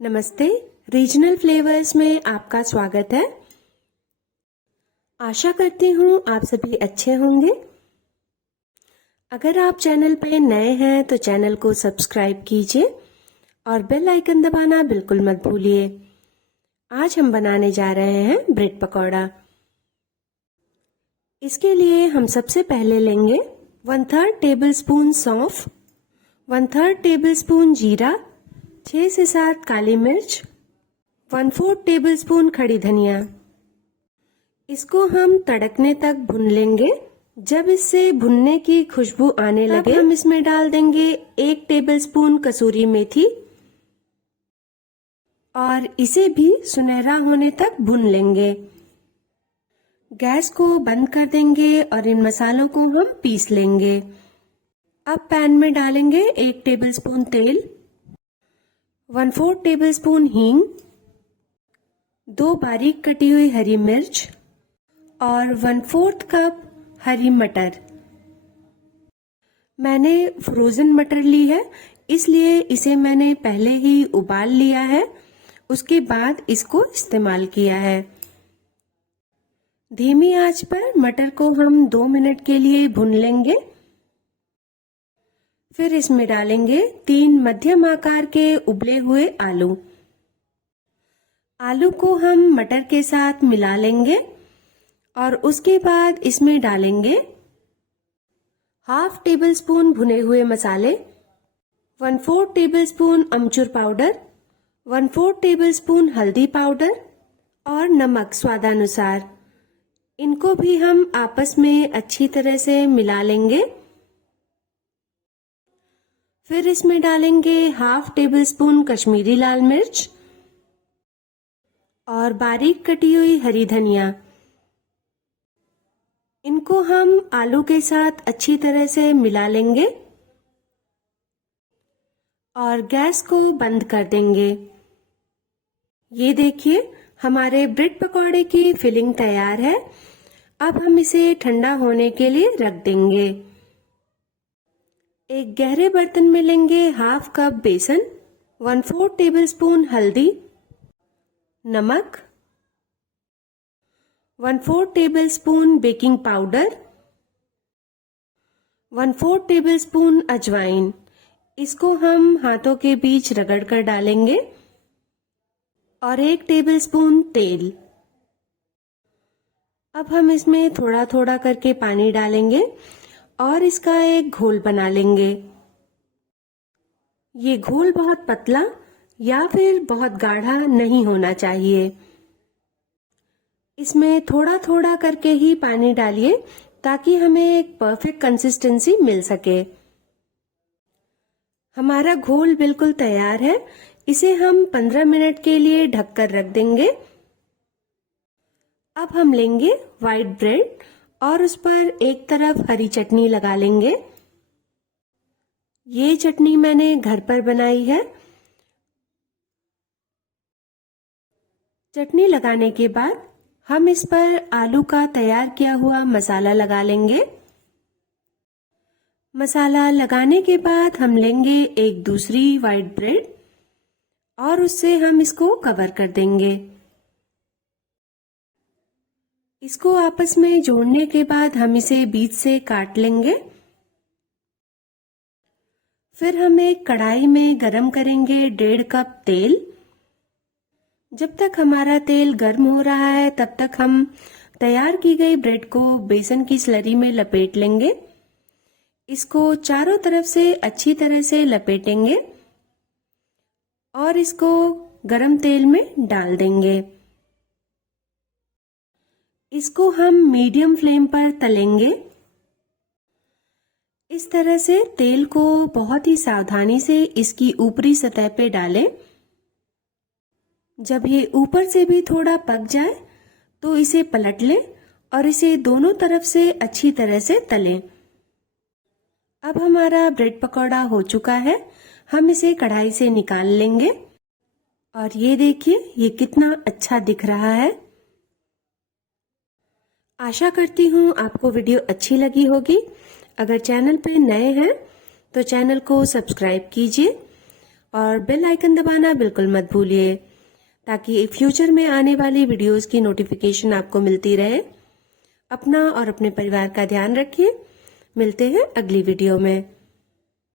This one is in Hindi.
नमस्ते, रीजनल फ्लेवर्स में आपका स्वागत है। आशा करती हूँ आप सभी अच्छे होंगे। अगर आप चैनल पर नए हैं तो चैनल को सब्सक्राइब कीजिए और बेल आइकन दबाना बिल्कुल मत भूलिए। आज हम बनाने जा रहे हैं ब्रेड पकौड़ा। इसके लिए हम सबसे पहले लेंगे 1/3 टेबलस्पून सौंफ, 1/3 टेबलस्पून जीरा, 6 से 7 काली मिर्च, 1/4 टेबलस्पून खड़ी धनिया। इसको हम तड़कने तक भून लेंगे। जब इससे भुनने की खुशबू आने लगे हम इसमें डाल देंगे 1 टेबलस्पून कसूरी मेथी और इसे भी सुनहरा होने तक भून लेंगे। गैस को बंद कर देंगे और इन मसालों को हम पीस लेंगे। अब पैन में डालेंगे 1 टेबलस्पून तेल, 1/4 टेबलस्पून हींग, 2 बारीक कटी हुई हरी मिर्च और 1/4 कप हरी मटर। मैंने फ्रोजन मटर ली है, इसलिए इसे मैंने पहले ही उबाल लिया है, उसके बाद इसको इस्तेमाल किया है। धीमी आंच पर मटर को हम 2 मिनट के लिए भून लेंगे। फिर इसमें डालेंगे 3 मध्यम आकार के उबले हुए आलू। आलू को हम मटर के साथ मिला लेंगे और उसके बाद इसमें डालेंगे 1/2 टेबलस्पून भुने हुए मसाले, 1/4 टेबलस्पून अमचूर पाउडर, 1/4 टेबलस्पून हल्दी पाउडर और नमक स्वादानुसार। इनको भी हम आपस में अच्छी तरह से मिला लेंगे। फिर इसमें डालेंगे 1/2 टेबलस्पून कश्मीरी लाल मिर्च और बारीक कटी हुई हरी धनिया। इनको हम आलू के साथ अच्छी तरह से मिला लेंगे और गैस को बंद कर देंगे। ये देखिए, हमारे ब्रेड पकौड़े की फिलिंग तैयार है। अब हम इसे ठंडा होने के लिए रख देंगे। एक गहरे बर्तन में लेंगे 1/2 कप बेसन, 1/4 टेबलस्पून हल्दी, नमक, 1/4 टेबलस्पून बेकिंग पाउडर, 1/4 टेबलस्पून अजवाइन। इसको हम हाथों के बीच रगड़ कर डालेंगे और 1 टेबलस्पून तेल। अब हम इसमें थोड़ा थोड़ा करके पानी डालेंगे और इसका एक घोल बना लेंगे। ये घोल बहुत पतला या फिर बहुत गाढ़ा नहीं होना चाहिए। इसमें थोड़ा थोड़ा करके ही पानी डालिए ताकि हमें एक परफेक्ट कंसिस्टेंसी मिल सके। हमारा घोल बिल्कुल तैयार है। इसे हम 15 मिनट के लिए ढककर रख देंगे। अब हम लेंगे व्हाइट ब्रेड और उस पर एक तरफ हरी चटनी लगा लेंगे। ये चटनी मैंने घर पर बनाई है। चटनी लगाने के बाद हम इस पर आलू का तैयार किया हुआ मसाला लगा लेंगे। मसाला लगाने के बाद हम लेंगे एक दूसरी व्हाइट ब्रेड और उससे हम इसको कवर कर देंगे। इसको आपस में जोड़ने के बाद हम इसे बीच से काट लेंगे। फिर हम एक कढ़ाई में गरम करेंगे 1.5 कप तेल। जब तक हमारा तेल गर्म हो रहा है तब तक हम तैयार की गई ब्रेड को बेसन की स्लरी में लपेट लेंगे। इसको चारों तरफ से अच्छी तरह से लपेटेंगे और इसको गरम तेल में डाल देंगे। इसको हम मीडियम फ्लेम पर तलेंगे। इस तरह से तेल को बहुत ही सावधानी से इसकी ऊपरी सतह पे डालें। जब ये ऊपर से भी थोड़ा पक जाए तो इसे पलट लें और इसे दोनों तरफ से अच्छी तरह से तलें। अब हमारा ब्रेड पकौड़ा हो चुका है। हम इसे कढ़ाई से निकाल लेंगे और ये देखिए, ये कितना अच्छा दिख रहा है। आशा करती हूँ आपको वीडियो अच्छी लगी होगी। अगर चैनल पर नए हैं तो चैनल को सब्सक्राइब कीजिए और बेल आइकन दबाना बिल्कुल मत भूलिए ताकि फ्यूचर में आने वाली वीडियोस की नोटिफिकेशन आपको मिलती रहे। अपना और अपने परिवार का ध्यान रखिए। मिलते हैं अगली वीडियो में।